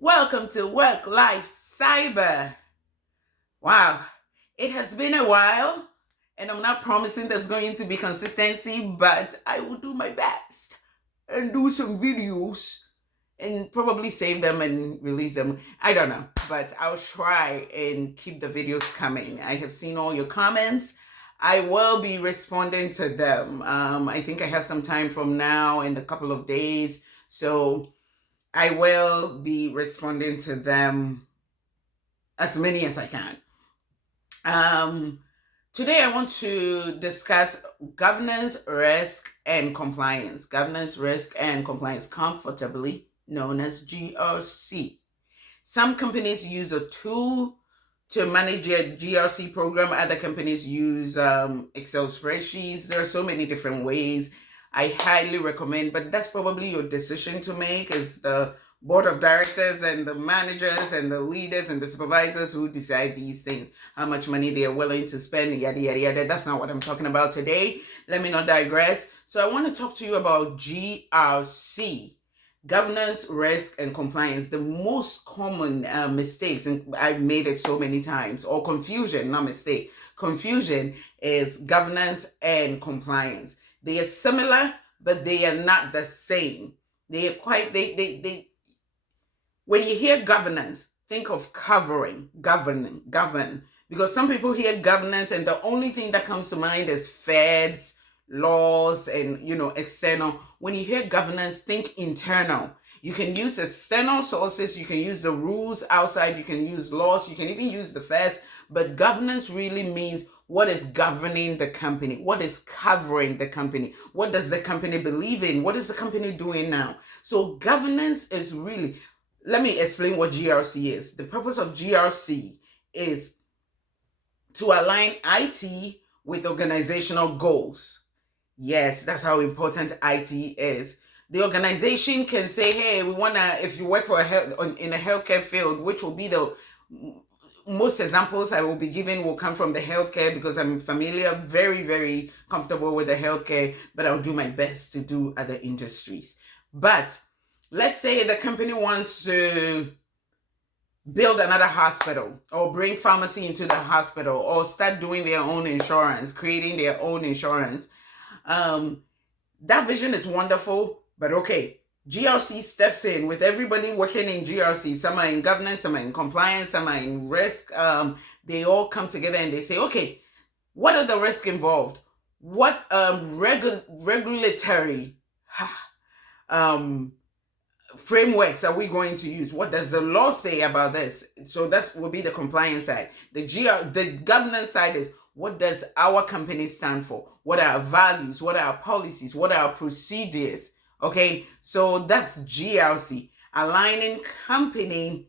Welcome to Work Life Cyber. Wow, it has been a while, and I'm not promising there's going to be consistency, but I will do my best and do some videos and probably save them and release them. I don't know, but I'll try and keep the videos coming. I have seen all your comments. I will be responding to them. I think I have some time from now in a couple of days, so I will be responding to them as many as I can. Today I want to discuss governance, risk, and compliance. Governance, risk, and compliance, comfortably known as GRC. Some companies use a tool to manage their GRC program. Other companies use Excel spreadsheets. There are so many different ways. I highly recommend, but that's probably your decision to make, as the board of directors and the managers and the leaders and the supervisors who decide these things, how much money they are willing to spend, yada, yada, yada. That's not what I'm talking about today. Let me not digress. So I want to talk to you about GRC. Governance, risk, and compliance. The most common mistakes, and I've made it so many times, or confusion, not mistake. Confusion is governance and compliance. They are similar, but they are not the same. They are quite, when you hear governance, think of covering, govern. Because some people hear governance and the only thing that comes to mind is feds, laws, and external. When you hear governance, think internal. You can use external sources, you can use the rules outside, you can use laws, you can even use the feds, but governance really means what is governing the company, what is covering the company, what does the company believe in, what is the company doing now. So governance is really, let me explain what GRC is. The purpose of GRC is to align IT with organizational goals. Yes, that's how important IT is. The organization can say, hey, we want to, if you work for in a healthcare field, which will be the most examples I will be giving will come from the healthcare, because I'm familiar, very, very comfortable with the healthcare, but I'll do my best to do other industries. But let's say the company wants to build another hospital, or bring pharmacy into the hospital, or start doing their own insurance, creating their own insurance. That vision is wonderful, but okay, GRC steps in with everybody working in GRC. Some are in governance, some are in compliance, some are in risk. They all come together and they say, okay, what are the risks involved? What regulatory frameworks are we going to use? What does the law say about this? So that will be the compliance side. The governance side is, what does our company stand for? What are our values? What are our policies? What are our procedures? Okay, so that's GRC, aligning company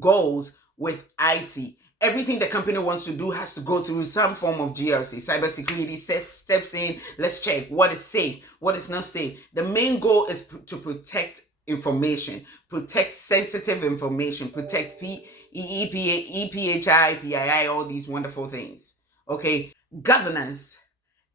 goals with IT. Everything the company wants to do has to go through some form of GRC. Cybersecurity steps in. Let's check what is safe, what is not safe. The main goal is to protect information, protect sensitive information, protect EPHI, PII, all these wonderful things. Okay, governance,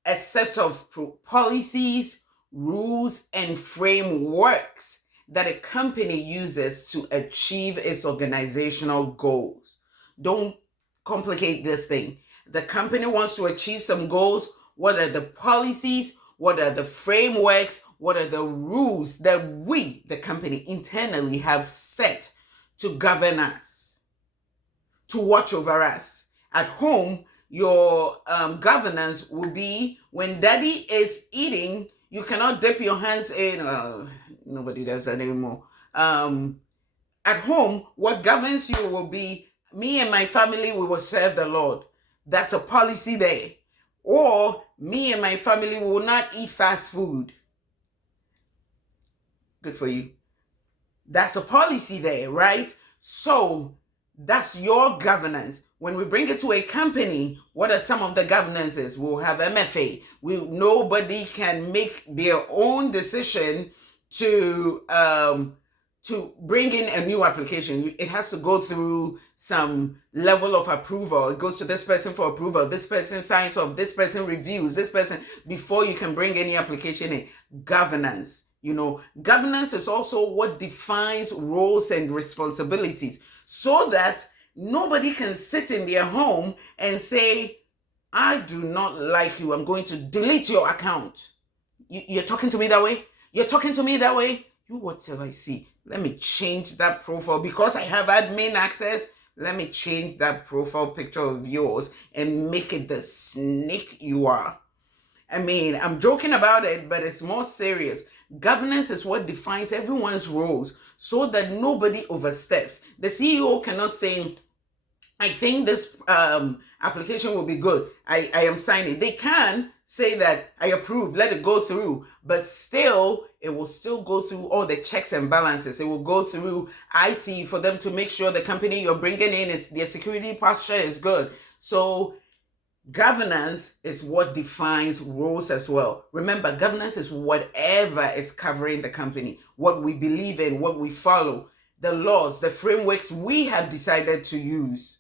a set of policies, rules, and frameworks that a company uses to achieve its organizational goals. Don't complicate this thing. The company wants to achieve some goals. What are the policies? What are the frameworks? What are the rules that we, the company, internally have set to govern us, to watch over us? At home, your governance will be, when daddy is eating, you cannot dip your hands in. Nobody does that anymore. At home, what governs you will be, me and my family, we will serve the Lord. That's a policy there. Or me and my family will not eat fast food. Good for you. That's a policy there, right? So that's your governance. When we bring it to a company, what are some of the governances? We'll have MFA. Nobody can make their own decision to bring in a new application. It has to go through some level of approval. It goes to this person for approval. This person signs off. This person reviews. This person, before you can bring any application in. Governance. Governance is also what defines roles and responsibilities so that nobody can sit in their home and say, I do not like you, I'm going to delete your account. You're talking to me that way? You're talking to me that way? What till I see? Let me change that profile because I have admin access. Let me change that profile picture of yours and make it the snake you are. I'm joking about it, but it's more serious. Governance is what defines everyone's roles so that nobody oversteps. The CEO cannot say, I think this application will be good. I am signing. They can say that I approve, let it go through, but still, it will still go through all the checks and balances. It will go through IT for them to make sure the company you're bringing in is their security posture is good. So governance is what defines roles as well. Remember, governance is whatever is covering the company, what we believe in, what we follow, the laws, the frameworks we have decided to use.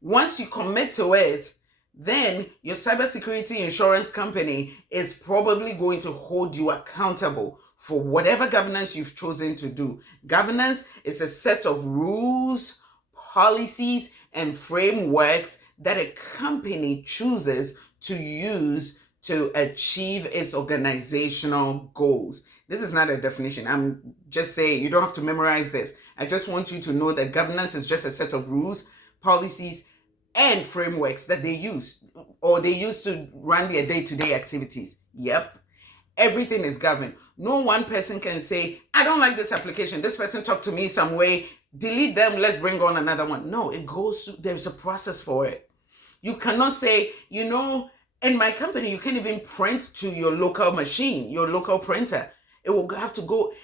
Once you commit to it, then your cybersecurity insurance company is probably going to hold you accountable for whatever governance you've chosen to do. Governance is a set of rules, policies, and frameworks that a company chooses to use to achieve its organizational goals. This is not a definition. I'm just saying you don't have to memorize this. I just want you to know that governance is just a set of rules, policies, and frameworks that they use to run their day-to-day activities. Yep. Everything is governed. No one person can say, I don't like this application. This person talked to me some way. Delete them. Let's bring on another one. No, there's a process for it. You cannot say, in my company, you can't even print to your local machine, your local printer. It will have to go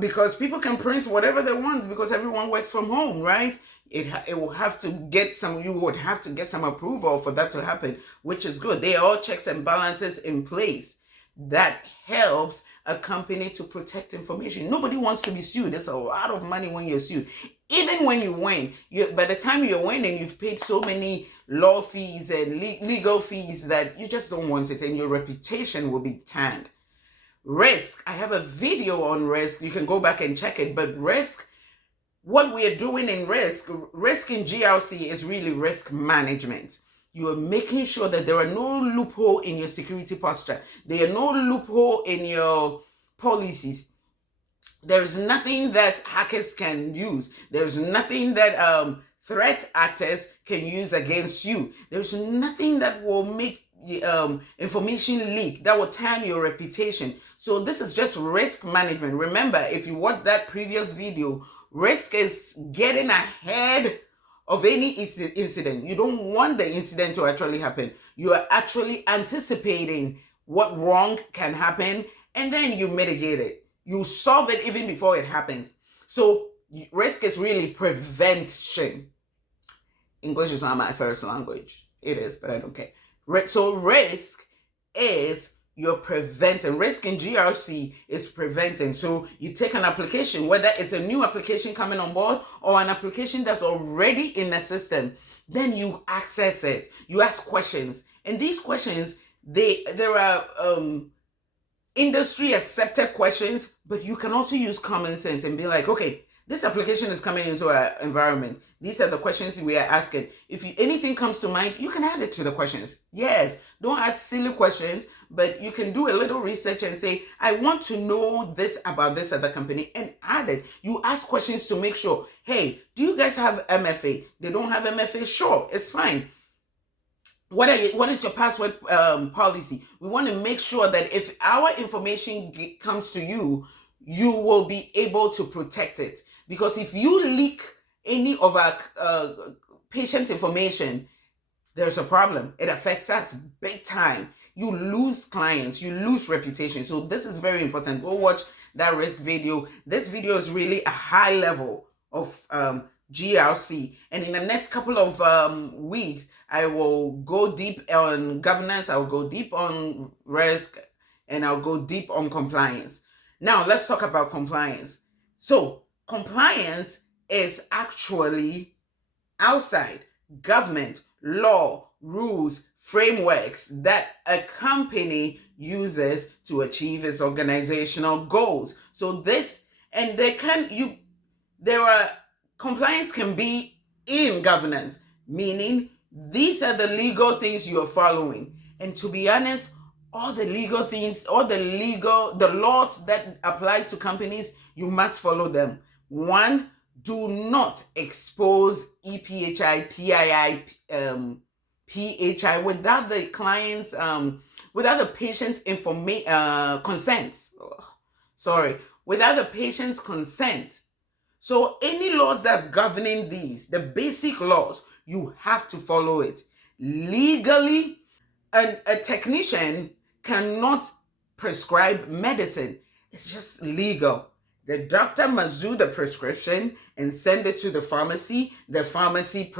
because people can print whatever they want because everyone works from home, right? You would have to get some approval for that to happen, which is good. They are all checks and balances in place that helps a company to protect information. Nobody wants to be sued. It's a lot of money when you're sued. Even when you win, by the time you're winning, you've paid so many law fees and legal fees that you just don't want it, and your reputation will be tarnished. Risk. I have a video on risk. You can go back and check it. But risk, what we are doing in risk in GRC is really risk management. You are making sure that there are no loophole in your security posture. There are no loophole in your policies. There is nothing that hackers can use. There's nothing that threat actors can use against you. There's nothing that will make information leak that will turn your reputation. So this is just risk management. Remember, if you watch that previous video, risk is getting ahead of any incident. You don't want the incident to actually happen. You are actually anticipating what wrong can happen, and then you mitigate it. You solve it even before it happens. So risk is really prevention. English is not my first language. It is, but I don't care. So risk is you're preventing. Risk in GRC is preventing. So you take an application, whether it's a new application coming on board or an application that's already in the system, then you access it. You ask questions. And these questions, there are industry accepted questions, but you can also use common sense and be like, okay, this application is coming into our environment. These are the questions we are asking. If anything comes to mind, you can add it to the questions. Yes, don't ask silly questions, but you can do a little research and say, I want to know this about this other company, and add it. You ask questions to make sure, hey, do you guys have MFA? They don't have MFA? Sure, it's fine. What is your password policy? We want to make sure that if our information comes to you, you will be able to protect it. Because if you leak any of our patient information, there's a problem. It affects us big time. You lose clients, you lose reputation. So this is very important. Go watch that risk video. This video is really a high level of GRC. And in the next couple of weeks, I will go deep on governance, I'll go deep on risk, and I'll go deep on compliance. Now, let's talk about compliance. So, compliance is actually outside government, law, rules, frameworks that a company uses to achieve its organizational goals. So this, and there are, compliance can be in governance, meaning these are the legal things you are following. And to be honest, all the legal things, the laws that apply to companies, you must follow them. One, do not expose EPHI, PII, PHI without the client's, without the patient's consent. Sorry, without the patient's consent. So any laws that's governing these, the basic laws, you have to follow it. Legally, a technician cannot prescribe medicine. It's just legal. The doctor must do the prescription and send it to the pharmacy. The pharmacy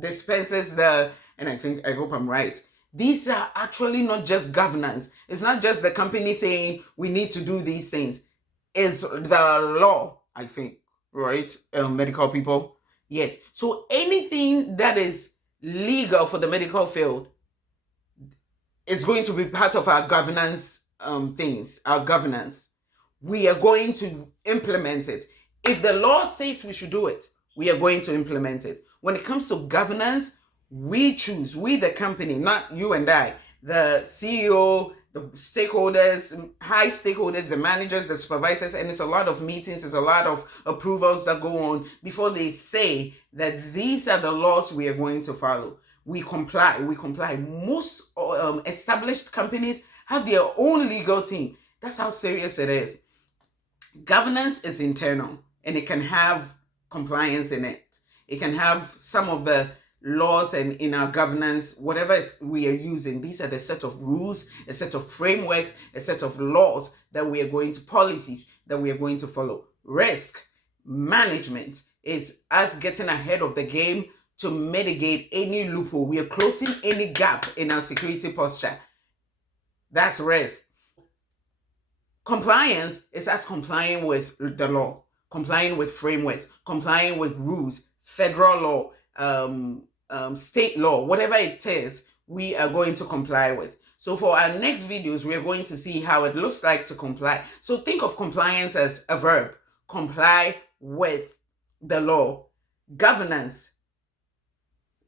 dispenses and I hope I'm right. These are actually not just governance. It's not just the company saying we need to do these things. It's the law, I think, right? Medical people. Yes. So anything that is legal for the medical field is going to be part of our governance our governance. We are going to implement it. If the law says we should do it, we are going to implement it. When it comes to governance, we choose, we the company, not you and I, the CEO, the stakeholders, high stakeholders, the managers, the supervisors, and it's a lot of meetings, there's a lot of approvals that go on before they say that these are the laws we are going to follow. We comply. Most established companies have their own legal team. That's how serious it is. Governance is internal, and it can have compliance in it. It can have some of the laws, and in our governance, whatever we are using, these are the set of rules, a set of frameworks, a set of laws that we are going to, policies that we are going to follow. Risk management is us getting ahead of the game to mitigate any loophole. We are closing any gap in our security posture. That's risk. Compliance is us complying with the law, complying with frameworks, complying with rules, federal law, state law, whatever it is, we are going to comply with. So for our next videos, we are going to see how it looks like to comply. So think of compliance as a verb. Comply with the law. Governance,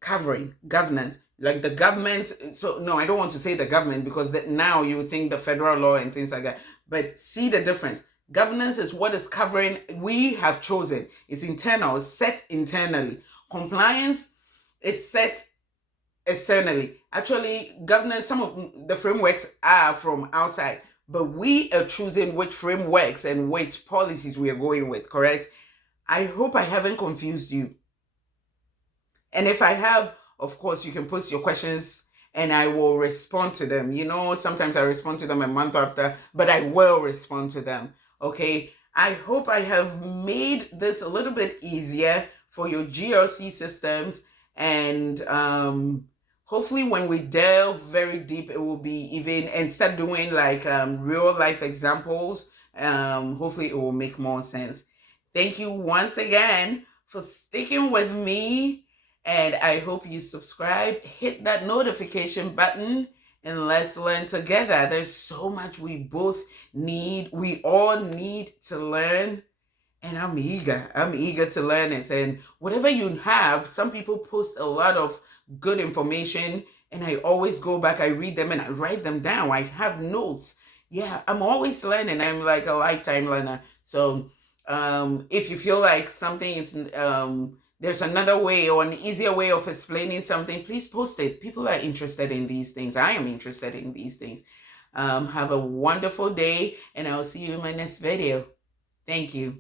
governance, like the government. So no, I don't want to say the government, because now you think the federal law and things like that. But see the difference. Governance is what is covering, we have chosen. It's internal, it's set internally. Compliance is set externally. Actually, governance, some of the frameworks are from outside, but we are choosing which frameworks and which policies we are going with, correct? I hope I haven't confused you. And if I have, of course, you can post your questions and I will respond to them. You know, sometimes I respond to them a month after, but I will respond to them. Okay. I hope I have made this a little bit easier for your GRC systems. And hopefully when we delve very deep, it will be even, and start doing like real life examples. Hopefully it will make more sense. Thank you once again for sticking with me. And I hope you subscribe, hit that notification button, and let's learn together. There's so much we all need to learn. And I'm eager to learn it. And whatever you have, some people post a lot of good information, and I always go back, I read them and I write them down. I have notes. Yeah, I'm always learning. I'm like a lifetime learner. So if you feel like something is there's another way or an easier way of explaining something, please post it. People are interested in these things. I am interested in these things. Have a wonderful day, and I'll see you in my next video. Thank you.